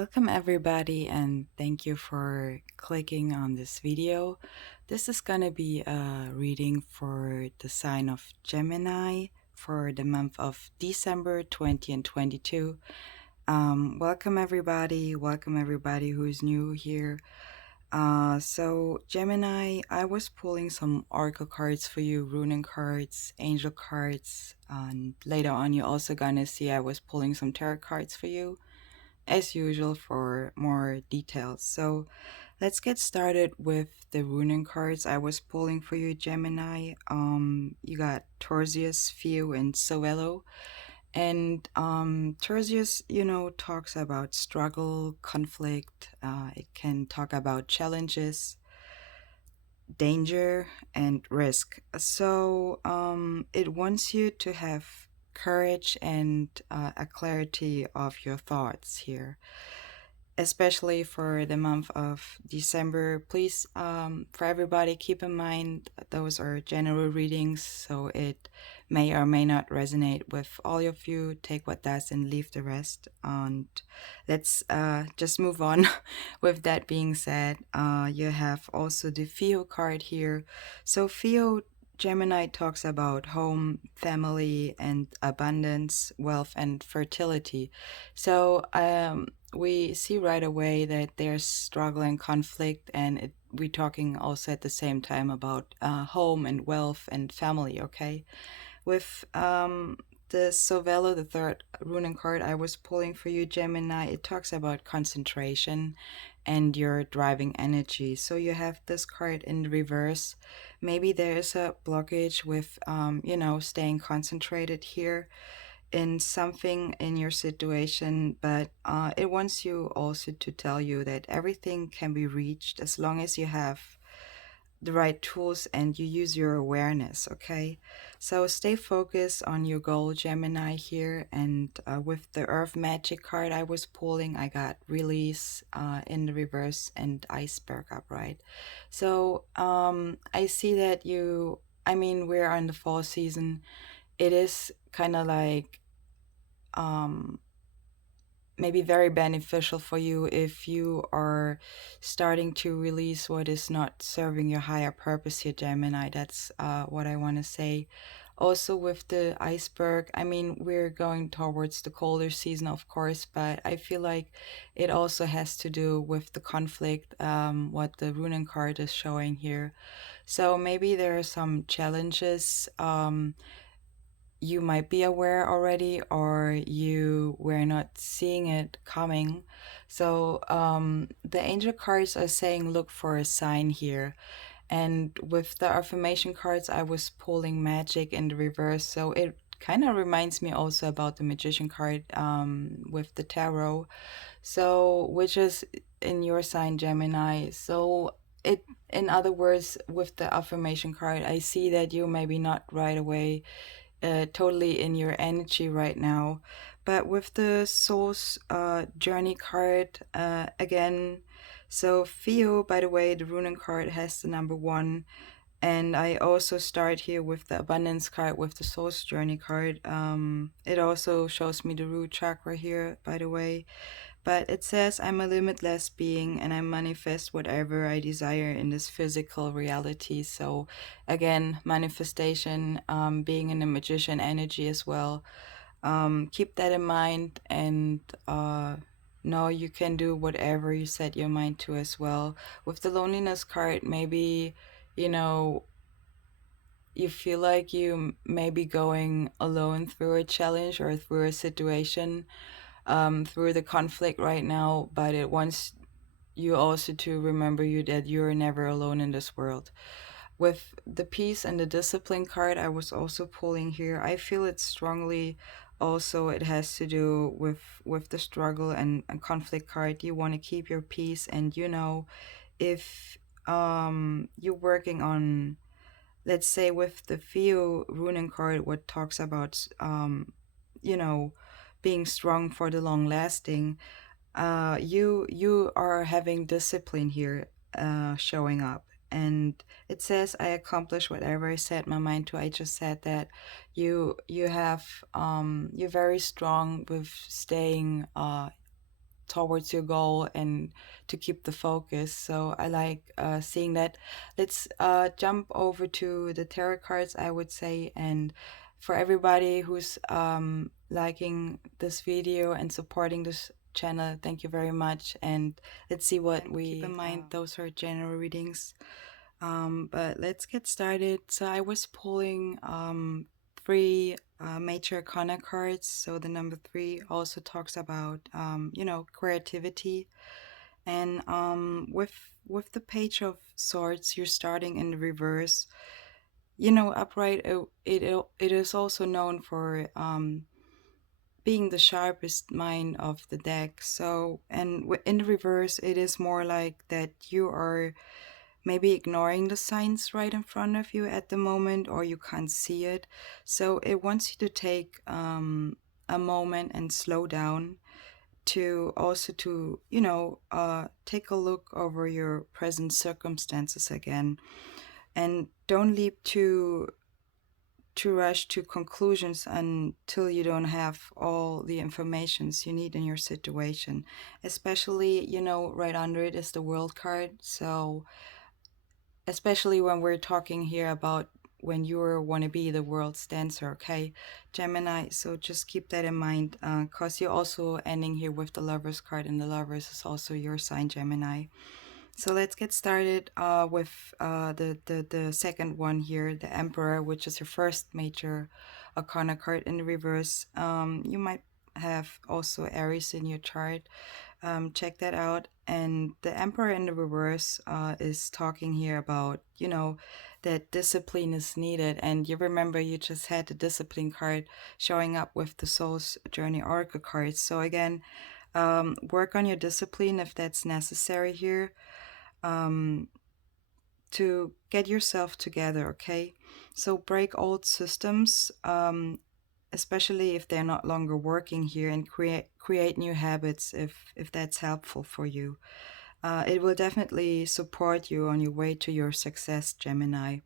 Welcome everybody, and thank you for clicking on this video. This is gonna be a reading for the sign of Gemini for the month of December 20 and 22. Welcome everybody who's new here. So Gemini, I was pulling some oracle cards for you, runic cards, angel cards, and later on you're also gonna see I was pulling some tarot cards for you as usual for more details. So let's get started with the runic cards I was pulling for you, Gemini. You got Taurus, Theo, and Soello. And Taurus, talks about struggle, conflict. It can talk about challenges, danger, and risk. So it wants you to have courage and a clarity of your thoughts here, especially for the month of December. Please, for everybody, keep in mind those are general readings, so it may or may not resonate with all of you. Take what does and leave the rest. And let's just move on. With that being said, you have also the Theo card here. So Theo, Gemini talks about home, family, and abundance, wealth, and fertility. So we see right away that there's struggle and conflict, and we're talking also at the same time about home and wealth and family, okay? With the Sovello, the third runic card I was pulling for you, Gemini, it talks about concentration and your driving energy. So you have this card in the reverse. Maybe there is a blockage with, staying concentrated here in something in your situation, but it wants you also to tell you that everything can be reached as long as you have the right tools and you use your awareness, okay? So stay focused on your goal, Gemini, here. And with the Earth Magic card I was pulling, I got Release in the reverse and Iceberg upright. So I see that we're on the fall season. It is kind of like maybe very beneficial for you if you are starting to release what is not serving your higher purpose here, Gemini. That's what I want to say. Also with the Iceberg, we're going towards the colder season, of course, but I feel like it also has to do with the conflict, what the runic card is showing here. So maybe there are some challenges you might be aware already, or you were not seeing it coming. So the angel cards are saying look for a sign here. And with the affirmation cards I was pulling magic in the reverse, so it kind of reminds me also about the magician card with the tarot, so which is in your sign, Gemini. So it, in other words, with the affirmation card, I see that you maybe not right away totally in your energy right now. But with the Soul's Journey card, again, so Theo, by the way, the runic card has the number 1. And I also start here with the Abundance card with the Soul's Journey card. It also shows me the root chakra here, by the way. But it says, I'm a limitless being and I manifest whatever I desire in this physical reality. So again, manifestation, being in the magician energy as well. Keep that in mind, and know you can do whatever you set your mind to as well. With the loneliness card, maybe, you feel like you may be going alone through a challenge or through a situation, through the conflict right now, but it wants you also to remember that you're never alone in this world. With the Peace and the Discipline card I was also pulling here, I feel it strongly. Also, it has to do with the struggle and conflict card. You want to keep your peace, and if you're working on, let's say with the Theo runic card, what talks about being strong for the long lasting, you are having discipline here showing up. And it says, I accomplish whatever I set my mind to. I just said that you're very strong with staying towards your goal and to keep the focus. So I like seeing that. Let's jump over to the tarot cards, I would say. And for everybody who's liking this video and supporting this channel, thank you very much. And let's see what we keep in mind. Those are general readings. But let's get started. So I was pulling three major arcana cards. So the number 3 also talks about you know, creativity. And with the Page of Swords, you're starting in the reverse. You know, upright, it is also known for being the sharpest mind of the deck. So, and in the reverse, it is more like that you are maybe ignoring the signs right in front of you at the moment, or you can't see it. So it wants you to take a moment and slow down, to also to, you know, take a look over your present circumstances again, and don't leap to rush to conclusions until you don't have all the informations you need in your situation. Especially, you know, right under it is the World card. So especially when we're talking here about when you want to be the world's dancer, okay, Gemini? So just keep that in mind, because you're also ending here with the Lovers card, and the Lovers is also your sign, Gemini. So let's get started with the second one here, the Emperor, which is your first major arcana card in the reverse. You might have also Aries in your chart. Check that out. And the Emperor in the reverse is talking here about, you know, that discipline is needed. And you remember you just had the Discipline card showing up with the Soul's Journey Oracle cards. So again, work on your discipline if that's necessary here, to get yourself together, okay? So break old systems, especially if they're not longer working here, and create new habits if that's helpful for you. It will definitely support you on your way to your success, Gemini.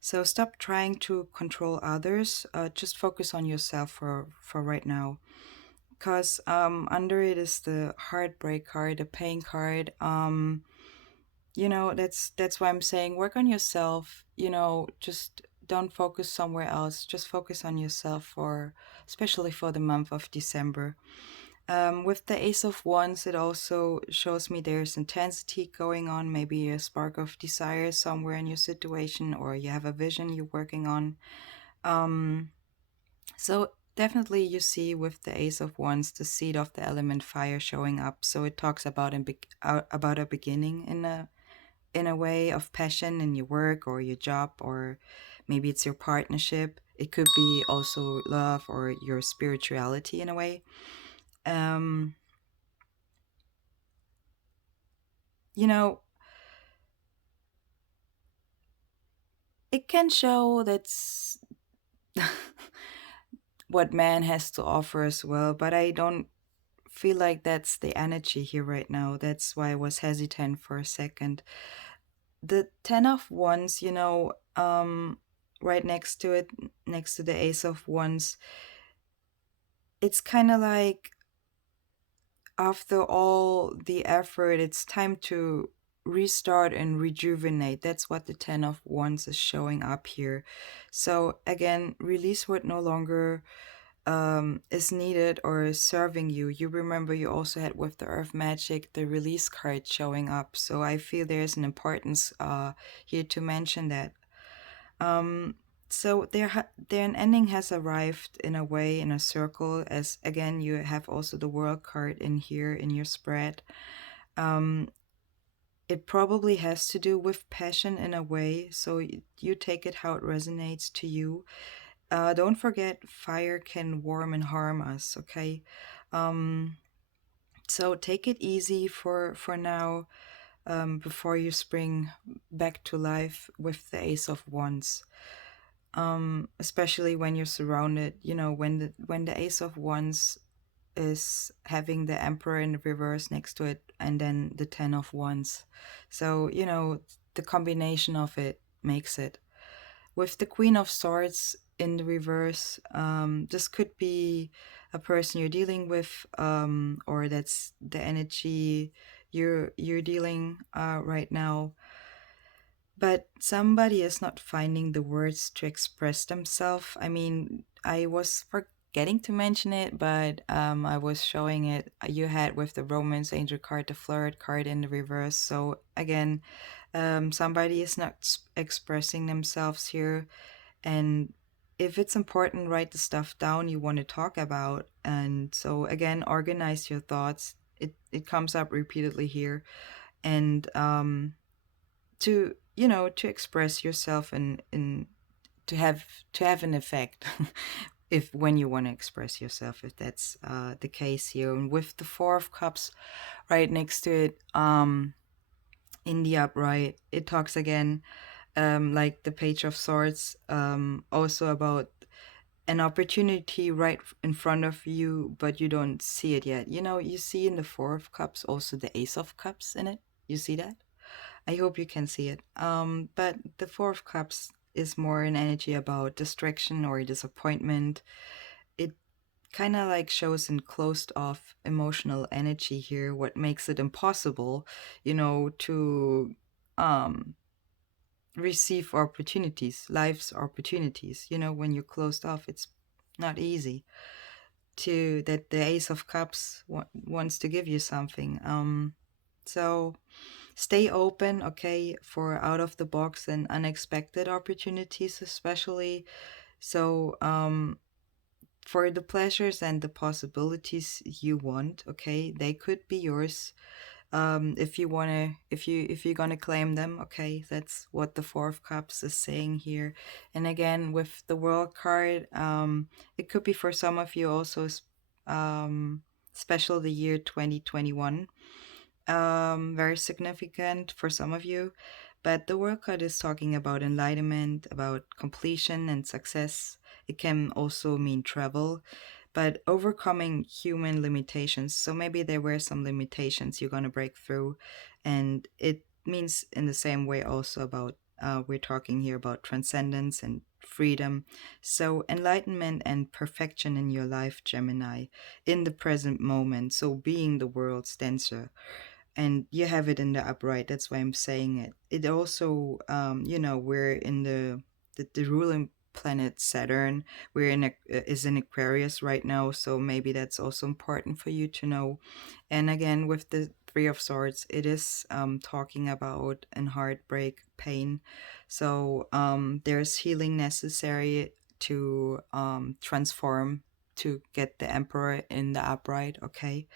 So stop trying to control others. Just focus on yourself for right now. Because under it is the Heartbreak card, the Pain card. You know, that's why I'm saying work on yourself. You know, just don't focus somewhere else. Just focus on yourself, for especially for the month of December. With the Ace of Wands, it also shows me there's intensity going on, maybe a spark of desire somewhere in your situation, or you have a vision you're working on. So definitely you see with the Ace of Wands the seed of the element fire showing up. So it talks about a beginning in a way of passion in your work or your job, or maybe it's your partnership. It could be also love or your spirituality in a way. You know, it can show that's what man has to offer as well, but I don't feel like that's the energy here right now. That's why I was hesitant for a second. The 10 of Wands, you know, right next to it, next to the Ace of Wands, it's kind of like after all the effort, it's time to restart and rejuvenate. That's what the 10 of Wands is showing up here. So again, release what no longer is needed or is serving you. You remember you also had with the Earth Magic the Release card showing up. So I feel there's an importance here to mention that. So an ending has arrived in a way, in a circle, as again you have also the World card in here in your spread. It probably has to do with passion in a way, so you take it how it resonates to you. Don't forget, fire can warm and harm us, okay? So take it easy for now, before you spring back to life with the Ace of Wands. Especially when you're surrounded, you know, when the Ace of Wands is having the Emperor in the reverse next to it, and then the 10 of Wands. So, you know, the combination of it makes it. With the Queen of Swords in the reverse, this could be a person you're dealing with, or that's the energy you're dealing right now. But somebody is not finding the words to express themselves. I mean, I was forgetting to mention it, but I was showing it. You had with the Romance Angel card, the Flirt card in the reverse. So again, somebody is not expressing themselves here. And if it's important, write the stuff down you want to talk about. And so again, organize your thoughts. It comes up repeatedly here. And to, you know, to express yourself and to have an effect if when you want to express yourself, if that's the case here. And with the Four of Cups right next to it, in the upright, it talks again, like the Page of Swords, also about an opportunity right in front of you, but you don't see it yet. You know, you see in the Four of Cups also the Ace of Cups in it. You see that? I hope you can see it. But the Four of Cups is more an energy about distraction or disappointment. It kind of like shows in closed off emotional energy here, what makes it impossible, you know, to um, receive opportunities, life's opportunities. You know, when you're closed off, it's not easy to that the Ace of Cups wants to give you something. So stay open, okay, for out of the box and unexpected opportunities, especially. So, for the pleasures and the possibilities you want, okay, they could be yours. If you wanna, if you're gonna claim them, okay, that's what the Four of Cups is saying here. And again, with the World card, it could be for some of you also, special the year 2021, very significant for some of you. But the World card is talking about enlightenment, about completion and success. It can also mean travel, but overcoming human limitations. So maybe there were some limitations you're going to break through. And it means in the same way also about, we're talking here about transcendence and freedom. So enlightenment and perfection in your life, Gemini, in the present moment. So being the world's dancer, and you have it in the upright, that's why I'm saying it. It also, you know, we're in the ruling planet Saturn, we're in is in Aquarius right now, so maybe that's also important for you to know. And again, with the Three of Swords, it is talking about an heartbreak, pain. So there's healing necessary to transform, to get the Emperor in the upright, okay.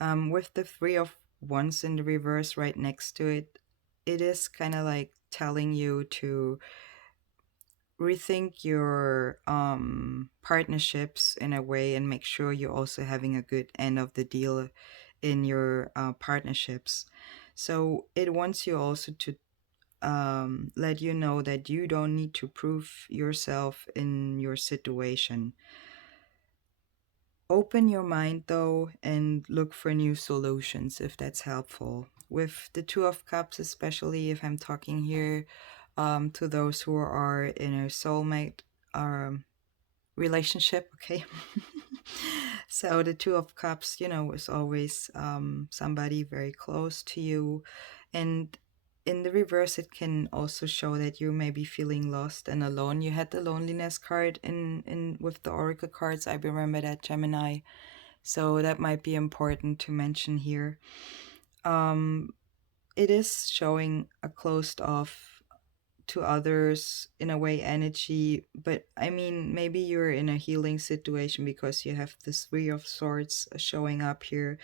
With the Three of Wands in the reverse right next to it, it is kind of like telling you to rethink your partnerships in a way and make sure you're also having a good end of the deal in your partnerships. So it wants you also to let you know that you don't need to prove yourself in your situation. Open your mind though and look for new solutions if that's helpful. With the Two of Cups, especially if I'm talking here to those who are in a soulmate relationship, okay? So the Two of Cups, you know, is always somebody very close to you. And in the reverse, it can also show that you may be feeling lost and alone. You had the loneliness card in with the oracle cards. I remember that, Gemini. So that might be important to mention here. It is showing a closed off to others in a way energy, but I mean, maybe you're in a healing situation because you have this Three of Swords showing up here.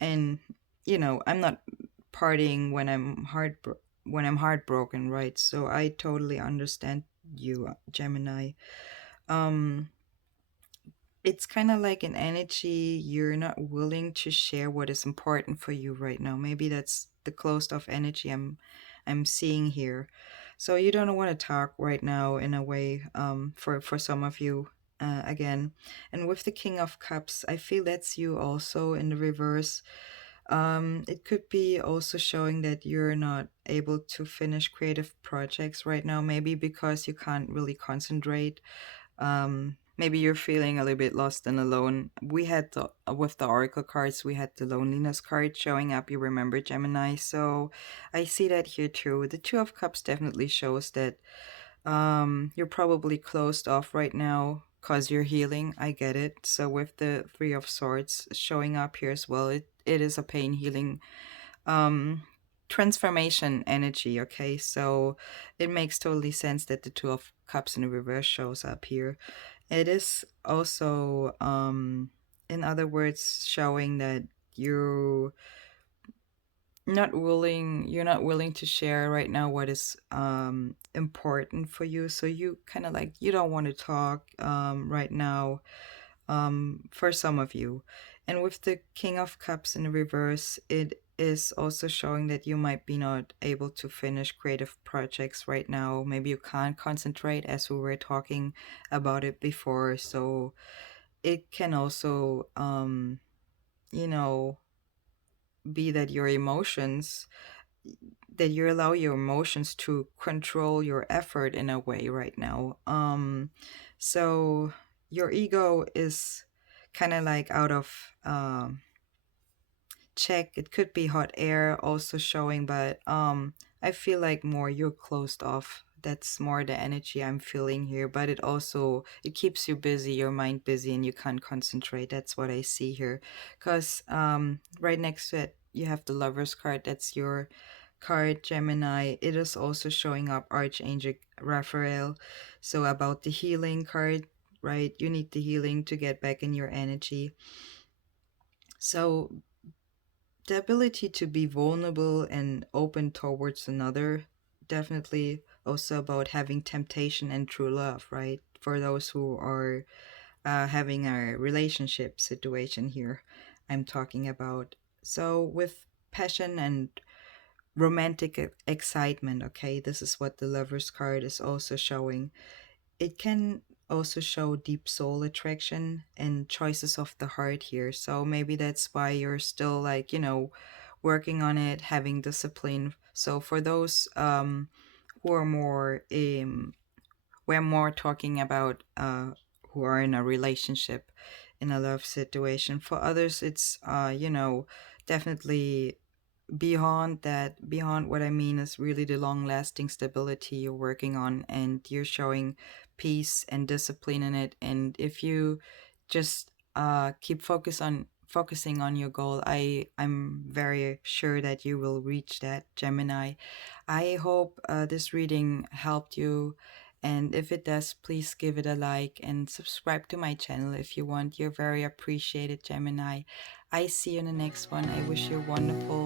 And you know, I'm not partying when I'm heartbroken, right? So I totally understand you, Gemini. um it's kind of like an energy you're not willing to share what is important for you right now. Maybe that's the closed off energy I'm seeing here. So you don't want to talk right now in a way, for some of you, again. And with the King of Cups, I feel that's you also in the reverse. It could be also showing that you're not able to finish creative projects right now, maybe because you can't really concentrate. maybe you're feeling a little bit lost and alone. We had with the oracle cards, we had the loneliness card showing up. You remember, Gemini? So I see that here too. The Two of Cups definitely shows that you're probably closed off right now because you're healing. I get it. So with the Three of Swords showing up here as well, it is a pain healing um transformation energy. Okay, so it makes totally sense that the Two of Cups in the reverse shows up here. It is also in other words showing that you you're not willing to share right now what is important for you. So you kind of like, you don't want to talk right now, for some of you. And with the King of Cups in the reverse, it is also showing that you might be not able to finish creative projects right now. Maybe you can't concentrate, as we were talking about it before. So it can also you know be that your emotions, that you allow your emotions to control your effort in a way right now. So your ego is kind of like out of check. It could be hot air also showing, but I feel like more you're closed off. That's more the energy I'm feeling here. But it also, it keeps you busy, your mind busy, and you can't concentrate. That's what I see here. Because right next to it you have the Lover's card. That's your card, Gemini. It is also showing up Archangel Raphael. So about the healing card, right? You need the healing to get back in your energy. So the ability to be vulnerable and open towards another, definitely also about having temptation and true love, right? For those who are having a relationship situation here, I'm talking about. So with passion and romantic excitement, okay, this is what the Lover's card is also showing. It can also show deep soul attraction and choices of the heart here. So maybe that's why you're still like, working on it, having discipline. So for those who are more we're more talking about who are in a relationship, in a love situation. For others it's definitely beyond that. Beyond, what I mean is really the long lasting stability you're working on, and you're showing peace and discipline in it. And if you just keep focusing on your goal, I'm very sure that you will reach that, Gemini. I hope this reading helped you, and if it does, please give it a like and subscribe to my channel if you want. You're very appreciated, Gemini. I see you in the next one. I wish you a wonderful